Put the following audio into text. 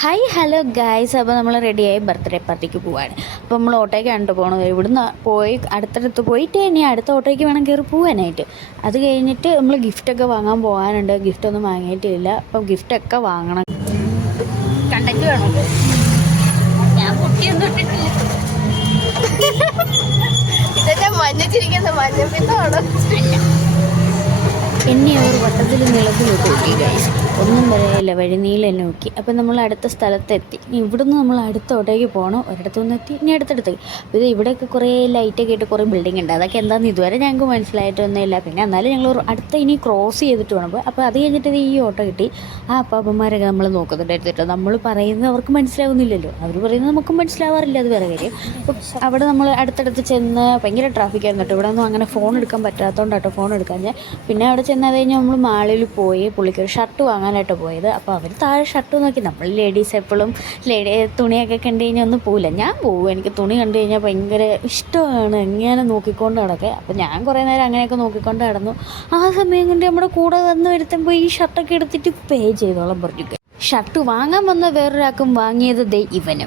Hi hello guys. അപ്പോൾ നമ്മൾ റെഡിയായി ബർത്ത്ഡേ പാർട്ടിക്ക് പോവാണ്. അപ്പോൾ നമ്മൾ ഓട്ടോയ്ക്കാണ് പോകണത്. ഇവിടുന്ന് പോയി അടുത്തടുത്ത് പോയിട്ട് ഇനി അടുത്ത ഓട്ടോയ്ക്ക് വേണം കയറി പോകാനായിട്ട്. അത് കഴിഞ്ഞിട്ട് നമ്മൾ ഗിഫ്റ്റൊക്കെ വാങ്ങാൻ പോകാനുണ്ട്. ഗിഫ്റ്റൊന്നും വാങ്ങിയിട്ടില്ല. അപ്പം ഗിഫ്റ്റൊക്കെ വാങ്ങണം. കണ്ടന്റ് വേണം. ഞാൻ കുട്ടിയൊന്നും ഇട്ടിട്ടില്ല. ഇതൊക്കെ മഞ്ഞച്ചിരിക്കുന്ന മഞ്ഞപ്പിത്തമാണ്. എന്നെ അവർ വട്ടത്തിൽ നീളത്തിലോട്ട് നോക്കി ഗൈസ്. ഒന്നും പറയില്ല, വഴിനീളം നോക്കി. അപ്പം നമ്മൾ അടുത്ത സ്ഥലത്തെത്തി. ഇവിടുന്ന് നമ്മൾ അടുത്ത ഓട്ടോയ്ക്ക് പോകണം. ഒരിടത്തുനിന്ന് എത്തി, ഇനി അടുത്തടുത്തേക്ക്. അപ്പോൾ ഇത് ഇവിടെയൊക്കെ കുറേ ലൈറ്റൊക്കെ ആയിട്ട് കുറേ ബിൽഡിംഗ് ഉണ്ട്. അതൊക്കെ എന്താണെന്ന് ഇതുവരെ ഞങ്ങൾക്ക് മനസ്സിലായിട്ടൊന്നുമില്ല. പിന്നെ എന്നാലും ഞങ്ങൾ അടുത്ത ഇനി ക്രോസ് ചെയ്തിട്ട് വേണം. അപ്പോൾ അത് കഴിഞ്ഞിട്ട് ഈ ഓട്ടോ കിട്ടി. ആ അപ്പാപ്പന്മാരൊക്കെ നമ്മൾ നോക്കുന്നുണ്ട് എടുത്തിട്ട്. നമ്മൾ പറയുന്നത് അവർക്ക് മനസ്സിലാവുന്നില്ലല്ലോ, അവർ പറയുന്നത് നമുക്കും മനസ്സിലാവാറില്ല. അത് വേറെ കാര്യം. അപ്പം അവിടെ നമ്മൾ അടുത്തടുത്ത് ചെന്ന് ഭയങ്കര ട്രാഫിക്കായിരുന്നു കേട്ടോ. ഇവിടെ ഒന്നും അങ്ങനെ ഫോൺ എടുക്കാൻ പറ്റാത്തതുകൊണ്ടാട്ടോ ഫോൺ എടുക്കാൻ ഞാൻ. പിന്നെ അവിടെ ചെന്ന് അത് കഴിഞ്ഞ് നമ്മൾ മാളിൽ പോയി പുള്ളിക്ക് ഒരു ഷർട്ട് വാങ്ങാനായിട്ട് പോയത്. അപ്പോൾ അവർ താഴെ ഷർട്ട് നോക്കി. നമ്മൾ ലേഡീസ് എപ്പോഴും തുണിയൊക്കെ കണ്ടു കഴിഞ്ഞാൽ ഒന്നും പോവില്ല. ഞാൻ പോകും. എനിക്ക് തുണി കണ്ടു കഴിഞ്ഞാൽ ഭയങ്കര ഇഷ്ടമാണ്. എങ്ങനെ നോക്കിക്കൊണ്ട് നടക്കുക. അപ്പോൾ ഞാൻ കുറേ നേരം അങ്ങനെയൊക്കെ നോക്കിക്കൊണ്ട് നടന്നു. ആ സമയം കൊണ്ട് നമ്മുടെ കൂടെ വന്ന് വരുത്തുമ്പോൾ ഈ ഷർട്ടൊക്കെ എടുത്തിട്ട് പേ ചെയ്തോളം പറഞ്ഞു. ഷർട്ട് വാങ്ങാൻ വന്ന വേറൊരാൾക്കും വാങ്ങിയത് ദേ ഇവനും.